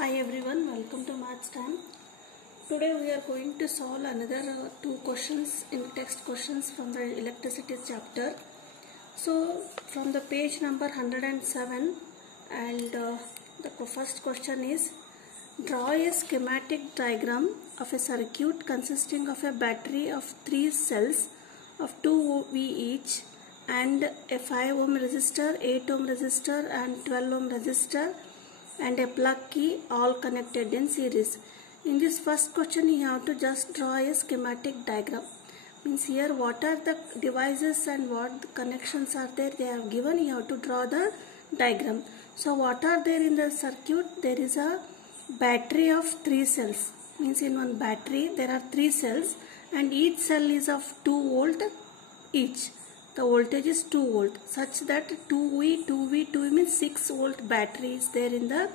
Hi everyone, welcome to Maths Time. Today we are going to solve another two questions in text questions from the electricity chapter. So from the page number 107 and the first question is, draw a schematic diagram of a circuit consisting of a battery of 3 cells of 2V each and a 5 ohm resistor, 8 ohm resistor and 12 ohm resistor and a plug key all connected in series. In this first question you have to just draw a schematic diagram. Means here what are the devices and what the connections are there, they are given, you have to draw the diagram. So what are there in the circuit? There is a battery of 3 cells. Means in one battery there are 3 cells and each cell is of 2 volt each. The voltage is 2 volt such that 2V means 6 volt battery is there in the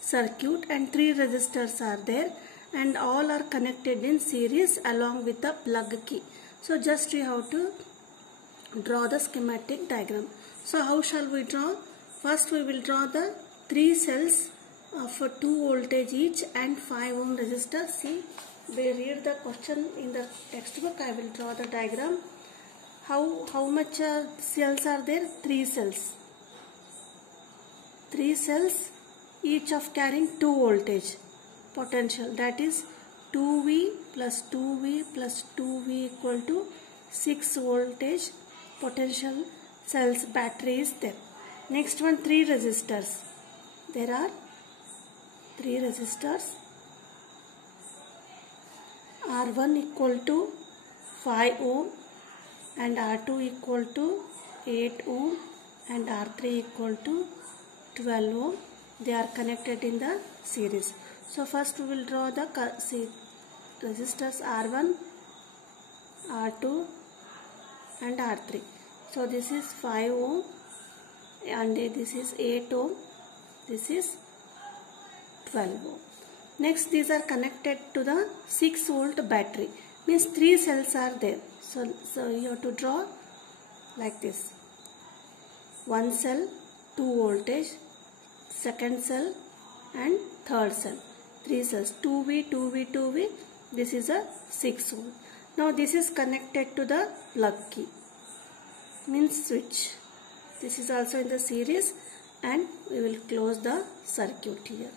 circuit and 3 resistors are there and all are connected in series along with the plug key. So just you have to draw the schematic diagram. So how shall we draw? First we will draw the 3 cells for 2 voltage each and 5 ohm resistor. See, we read the question in the textbook. I will draw the diagram. How much cells are there? 3 cells. 3 cells each of carrying 2 voltage potential, that is 2V plus 2V plus 2V equal to 6 voltage potential cells battery is there. Next one, 3 resistors. There are 3 resistors. R1 equal to 5 ohm and R2 equal to 8 ohm and R3 equal to 12 ohm. They are connected in the series. So first we will draw the resistors R1, R2 and R3. So this is 5 ohm and this is 8 ohm, this is 12 ohm. Next these are connected to the 6 volt battery. Means 3 cells are there. So you have to draw like this. One cell, 2 voltage, second cell and third cell. 3 cells, 2V. This is a 6 volt. Now this is connected to the plug key. Means switch. This is also in the series and we will close the circuit here.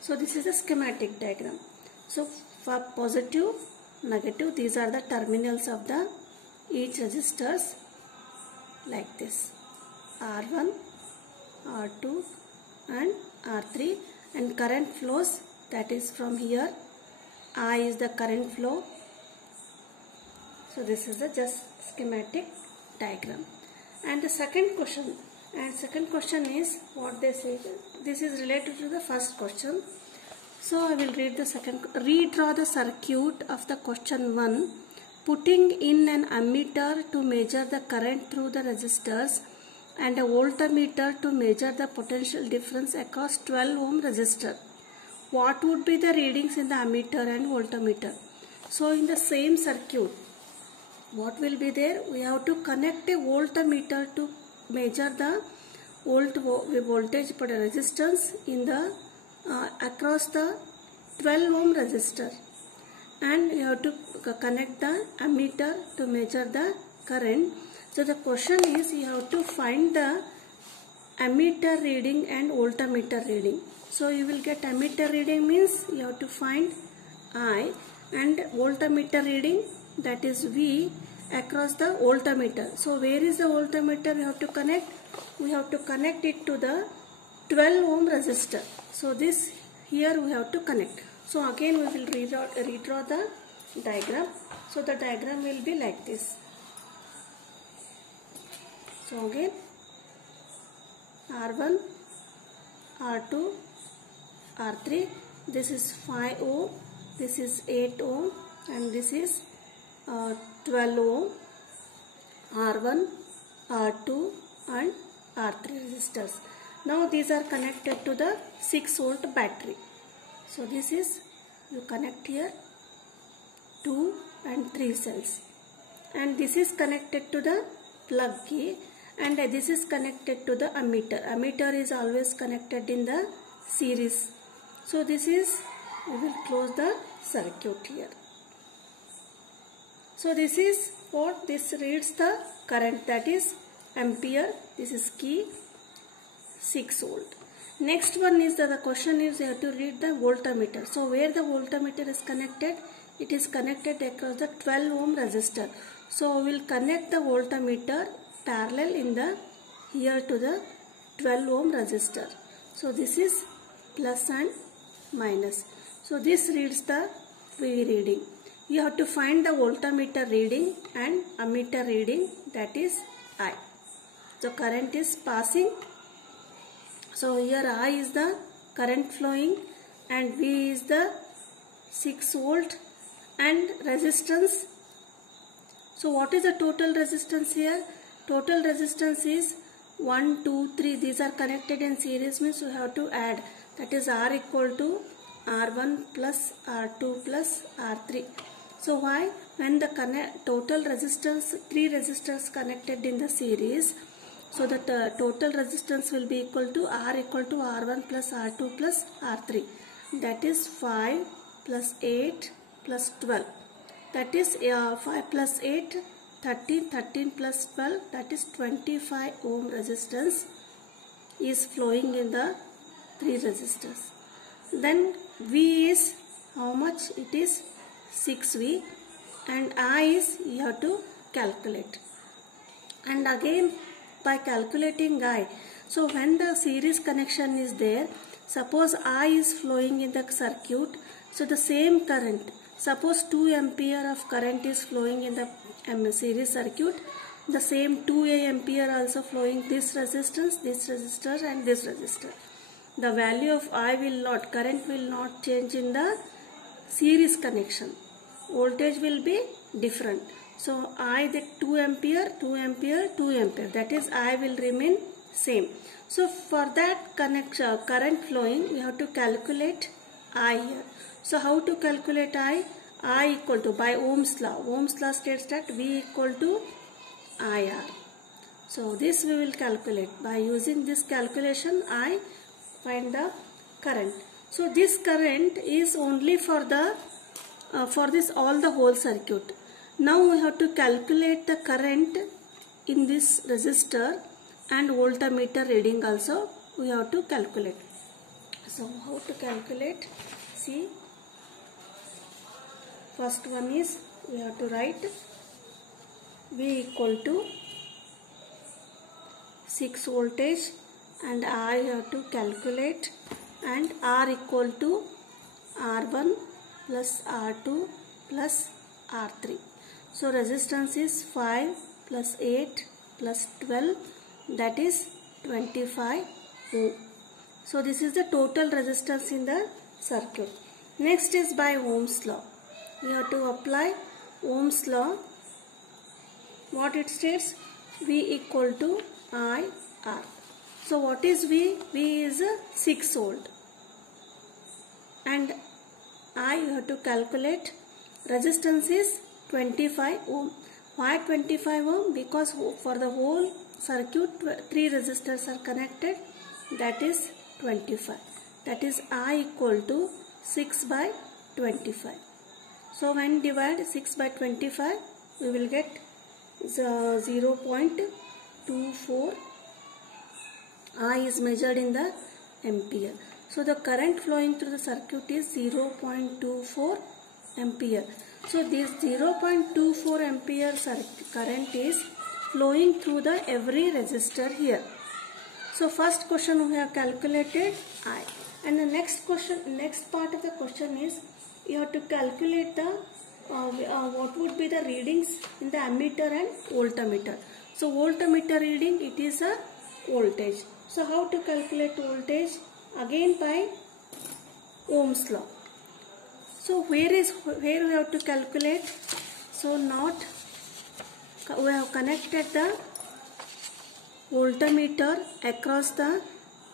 So this is a schematic diagram. So for positive, negative, these are the terminals of the each resistors like this. R1, R2 and R3 and current flows, that is from here. I is the current flow. So this is the just schematic diagram. And the second question is what they say. This is related to the first question. So I will read the second. Redraw the circuit of the question 1, putting in an ammeter to measure the current through the resistors and a voltmeter to measure the potential difference across 12 ohm resistor. What would be the readings in the ammeter and voltmeter? So in the same circuit, what will be there? We have to connect a voltmeter to measure the voltage resistance in the across the 12 ohm resistor, and you have to connect the ammeter to measure the current. So the question is, you have to find the ammeter reading and voltmeter reading. So you will get ammeter reading means you have to find I, and voltmeter reading, that is V across the voltmeter. So where is the voltmeter we have to connect? We have to connect it to the 12 ohm resistor. So this here we have to connect. So again we will redraw the diagram. So the diagram will be like this. So again R1, R2, R3, this is 5 ohm, this is 8 ohm and this is 12 ohm, R1, R2 and R3 resistors. Now these are connected to the 6 volt battery. So this is, you connect here 2 and 3 cells, and this is connected to the plug key and this is connected to the ammeter. Ammeter is always connected in the series So this is, we will close the circuit here. So this is what this reads the current, that is ampere. This is key 6 volt. Next one is the question is you have to read the voltmeter. So where the voltmeter is connected? It is connected across the 12 ohm resistor. So we will connect the voltmeter parallel in the here to the 12 ohm resistor. So this is plus and minus. So this reads the V reading. You have to find the voltmeter reading and ammeter reading, that is I. So current is passing. So here I is the current flowing and V is the 6 volt and resistance. So what is the total resistance here? Total resistance is 1, 2, 3. These are connected in series, means you have to add. That is R equal to R1 plus R2 plus R3. So why? When the total resistance, 3 resistors connected in the series, so the total resistance will be equal to R equal to R1 plus R2 plus R3. That is 5 plus 8 plus 12. That is 5 plus 8, 13, 13 plus 12, that is 25 ohm resistance is flowing in the 3 resistors. Then V is how much? It is 6V and I is you have to calculate. And again by calculating I, so when the series connection is there, suppose I is flowing in the circuit, so the same current, suppose 2 ampere of current is flowing in the series circuit, the same 2 ampere also flowing this resistance, this resistor and this resistor. The value of I will not, current will not change in the series connection. Voltage will be different. So I, the 2 ampere, 2 ampere, 2 ampere, that is I will remain same. So for that connection, current flowing, we have to calculate I here. So how to calculate I? I equal to, by Ohm's law. Ohm's law states that V equal to IR. So this we will calculate. By using this calculation, I find the current. So this current is only for the for this all the whole circuit. Now we have to calculate the current in this resistor and voltmeter reading also we have to calculate. So how to calculate? See, first one is we have to write V equal to 6 voltage and I have to calculate, and R equal to R1 plus R2 plus R3. So resistance is 5 plus 8 plus 12, that is 25 ohm. So this is the total resistance in the circuit. Next is by Ohm's law. We have to apply Ohm's law. What it states? V equal to IR. So what is V? V is 6 volt. And I have to calculate resistance is 25 ohm. Why 25 ohm? Because for the whole circuit 3 resistors are connected, that is 25. That is I equal to 6 by 25. So when divide 6 by 25, we will get 0.24. I is measured in the ampere. So the current flowing through the circuit is 0.24 ampere. So this 0.24 ampere current is flowing through the every resistor here. So first question we have calculated I. And the next question, next part of the question is you have to calculate the what would be the readings in the ammeter and voltmeter. So voltmeter reading, it is a voltage. So how to calculate voltage? Again by Ohm's law. So where we have to calculate? So we have connected the voltmeter across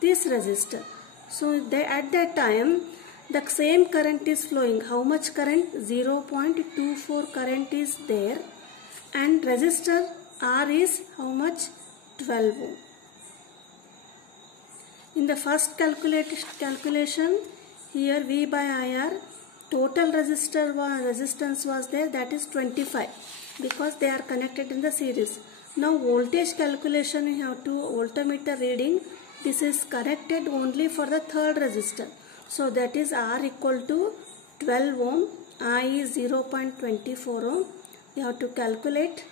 this resistor. So at that time the same current is flowing. How much current? 0.24 current is there, and resistor R is how much? 12 ohm. In the first calculation, here V by IR, total resistance was there, that is 25, because they are connected in the series. Now voltage calculation, you have to voltmeter reading. This is connected only for the third resistor. So that is R equal to 12 ohm, I is 0.24 ohm. You have to calculate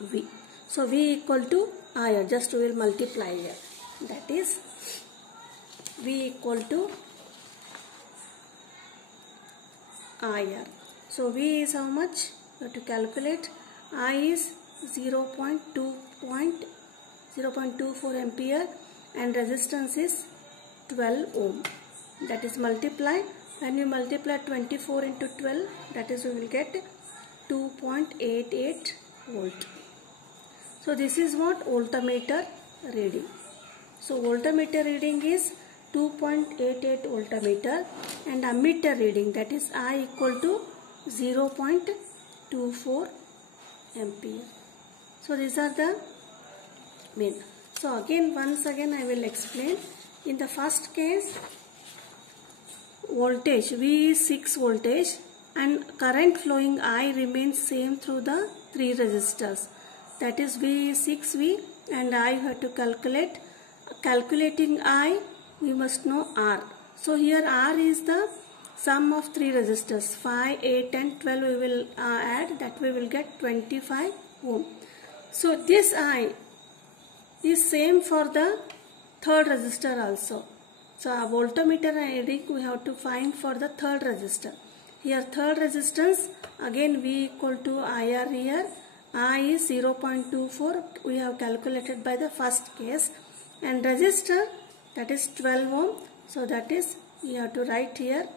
V. So V equal to IR, just we will multiply here. That is V equal to IR. So V is how much? You have to calculate. I is 0.24 ampere and resistance is 12 ohm. That is multiplied. When you multiply 24 into 12, that is we will get 2.88 volt. So this is what voltmeter reading. So voltmeter reading is 2.88 voltmeter and ammeter reading, that is I equal to 0.24 ampere. So these are the main. So again, once again I will explain. In the first case, voltage V is 6 voltage and current flowing I remains same through the 3 resistors. That is V is 6V and I have to calculate. Calculating I, we must know R. So here R is the sum of 3 resistors, 5, 8 and 12 we will add, that we will get 25 ohm. So this I is same for the third resistor also. So a voltmeter reading we have to find for the third resistor. Here third resistance, again V equal to IR here. I is 0.24, we have calculated by the first case, and resistor, that is 12 ohm. So that is, we have to write here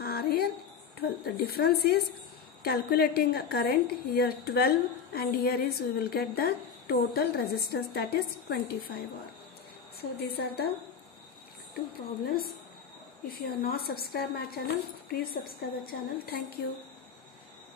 R here 12. The difference is calculating current, here 12 and here is we will get the total resistance, that is 25 ohm. So these are the 2 problems. If you are not subscribed my channel, please subscribe the channel. Thank you.